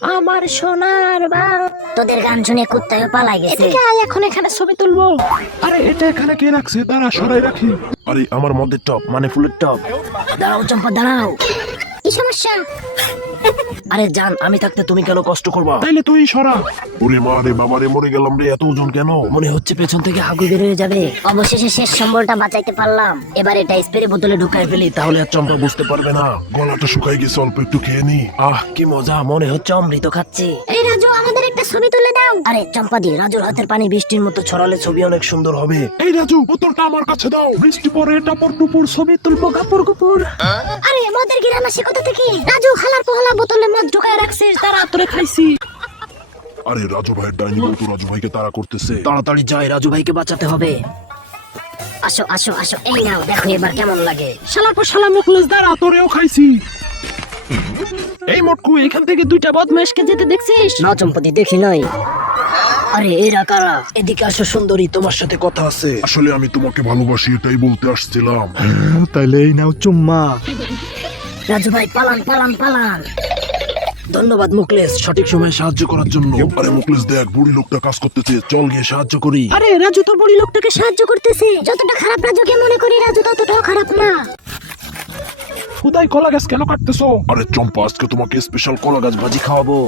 আমার সোনার বাং। তোদের গান শুনে কুত্তায় পালাই গেছে। এদিকে আয়, এখন এখানে ছবি তুলবো। আরে এটা এখানে কে রাখছে? তারা সরাই রাখি। আরে আমার মদের টপ মানে ফুলের টপ। দাঁড়াও চম্পা দাঁড়াও। কি সমস্যা? আরে জান, আমি থাকতে তুমি কেন কষ্ট করবা? তাইলে তুই সরা। ওরে মা রে বাবা রে, মরে গেলাম রে। এত ওজন কেন? মনে হচ্ছে পেছন থেকে হাগু বের হয়ে যাবে। অবশেষে শেষ সম্বলটা বাঁচাইতে পারলাম। এবার এটা স্প্রে বোতলে ঢুকাই ফেলি, তাহলে আর চম্পা বুঝতে পারবে না। গলাটা শুকাই গেছে, অল্প একটু খেয়ে নি। আহ কি মজা, মনে হচ্ছে অমৃত খাচ্ছি। এই রাজু, আমাদের একটা ছবি তুলে দাও। আরে চম্পা দি, রাজুর হাতের পানি বৃষ্টির মতো ছড়ালে ছবি অনেক সুন্দর হবে। এই রাজু, বোতলটা আমার কাছে দাও। বৃষ্টি পরে টাপর টুপুর ছবি তুলবো কাপড় কুপুর। আরে মদের গিরান আসে কোথা থেকে? রাজু হালার পোহালা বোতলে মদ ঢুকায় রাখছিস, তারা তোরে খাইছি। আরে রাজু ভাইয়ের ডাইনি বউ তো রাজু ভাইকে তাড়া করতেছে। তাড়াতাড়ি যাই, রাজু ভাইকে বাঁচাতে হবে। আসো আসো আসো, এই নাও, দেখো এবার কেমন লাগে। শালা পর শালা মুখলেস, দাঁড়া, তোরেও খাইছি। এই মটকু, এখান থেকে দুইটা বদমাইশকে যেতে দেখছিস? না চম্পতি, দেখি নাই। আরে এরা কারা? এদিকে আসো সুন্দরী, তোমার সাথে কথা আছে। আসলে আমি তোমাকে ভালোবাসি, এটাই বলতে আসছিলাম। তাইলে এই নাও চুম্মা। রাজু ভাই পালান পালান পালান। ধন্যবাদ মুখলেস, সঠিক সময়ে সাহায্য করার জন্য। আরে মুখলেস দেখ, বুড়ি লোকটা কাজ করতেছে, চল গিয়ে সাহায্য করি। আরে রাজু তো বুড়ি লোকটাকে সাহায্য করতেছে। যতটা খারাপ রাজুকে মনে করি, রাজু ততটাও খারাপ না। খুদাই কলা গাছ কেন কাটতেছো? আরে চম্পা, আজকে তোমাকে স্পেশাল কলা গাছ ভাজি খাওয়াবো।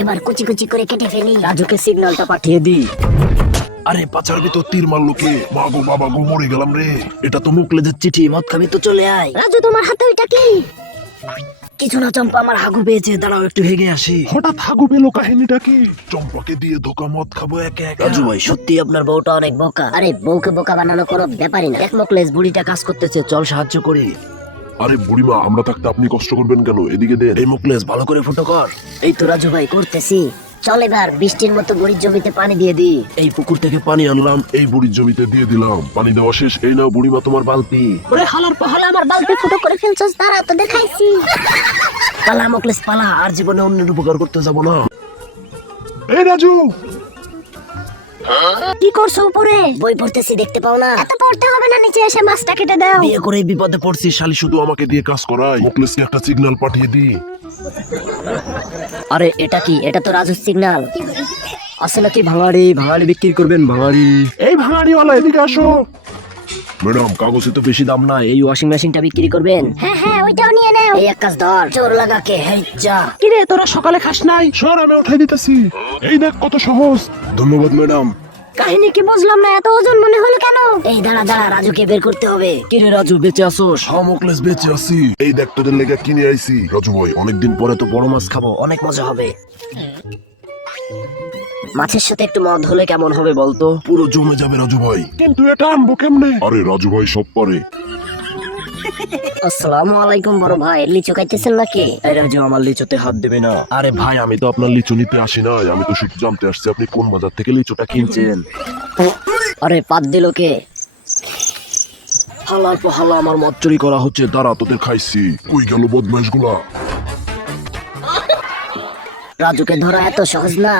এবার কুচি কুচি করে কেটে ফেলি। রাজুকে সিগন্যালটা পাঠিয়ে দিই। আরে পাচার ভিতর তীর মারলো কে? মা গো বাবা গো, মরে গেলাম রে। এটা তো মুখলেসের চিঠি, মদ খাবি তো চলে আয়। রাজু তোমার হাতে ওইটা কি? কিছু না চম্পা, আমার হাগু পেয়েছে, দাঁড়াও একটু হেগে আসি। হঠাৎ হাগু পেলো, কাহিনীটা কি? চম্পাকে দিয়ে ধোকা, মদ খাবো একে একে। রাজু ভাই, সত্যি আপনার বউটা অনেক বোকা। আরে বউকে বোকা বানানো কোনো ব্যাপারই না। এক মুখলেস, বুড়িটা কাজ করতেছে, চল সাহায্য করি। আরে বুড়িমা, আমরা থাকতে আপনি কষ্ট করবেন কেন? এদিকে দেন। এই মুখলেস, ভালো করে ফুটো কর। এই তো রাজু ভাই করতেছি। চল এবার বৃষ্টির মতো বুড়ির জমিতে পানি দিয়ে দিই। এই পুকুর থেকে পানি আনলাম, এই বুড়ির জমিতে দিয়ে দিলাম। পানি দেওয়া শেষ। এই নাও বুড়িমা তোমার বালতি। ওরে হালার হলে আমার বালতি ফুটো করে ফেলছস, তারা তো দেখাইছি। পালা মুখলেস পালা, আর জীবনে অন্যের উপকার করতে যাব না। এই রাজু, কি করছো উপরে? বই পড়তেছি, দেখতে পাও না? এত পড়তে হবে না, নিচে এসে মাছটা কেটে দাও। বিয়ে করে বিপদে পড়ছি, শালি শুধু আমাকে দিয়ে কাজ করায়। মুখলেসকে একটা সিগন্যাল পাঠিয়ে দিই। আরে এটা কি? এটা তো রাজুর সিগন্যাল। আসলে কি ভাঙাড়ি ভাঙাড়ি বিক্রি করবেন? ভাঙাড়ি। এই ভাঙাড়িওয়ালা, এদিকে আসো। ম্যাডাম, কাগজে তো বেশি দাম নাই। এই ওয়াশিং মেশিনটা বিক্রি করবেন? হ্যাঁ হ্যাঁ, ওইটাও নিয়ে নাও। এই এক কাজ ধর, চোর লাগাকে। হেই যা। কিরে, তোরা সকালে খাস নাই? সর, আমি উঠাই দিতেছি। এই দেখ কত সহজ। ধন্যবাদ ম্যাডাম। কাহিনী কি বুঝলাম না, এত ওজন মনে হলো কেন? এই দাঁড়া দাঁড়া, রাজুকে বের করতে হবে। কিরে রাজু, বেঁচে আসোস? হ্যাঁ মুখলেস, বেঁচে আছি। এই দেখ, তোদের লেগে কিনে আইছি। রাজু ভাই, অনেকদিন পরে তো বড় মাছ খাবো, অনেক মজা হবে। মাছের সাথে একটু মদ হলে কেমন হবে বলতো? পুরো জমে যাবে রাজু ভাই। কিন্তু এটা আনবো কেমনে? আরে রাজু ভাই সব পারে। আসসালামু আলাইকুম বড় ভাই, লিচু খাইতেছেন নাকি? এই রাজু, আমার লিচুতে হাত দেবে না। আরে ভাই, আমি তো আপনার লিচু নিতে আসি নাই, আমি তো শুধু জানতে আসছি আপনি কোন বাজার থেকে লিচুটা কিনছেন। আরে পাত দিল কে? হালার পর হালা, আমার মদ চুরি করা হচ্ছে। দাঁড়া, তোদের খাইছি। কই গেল বদমাইশ গুলা? রাজুকে ধরা এত সহজ না।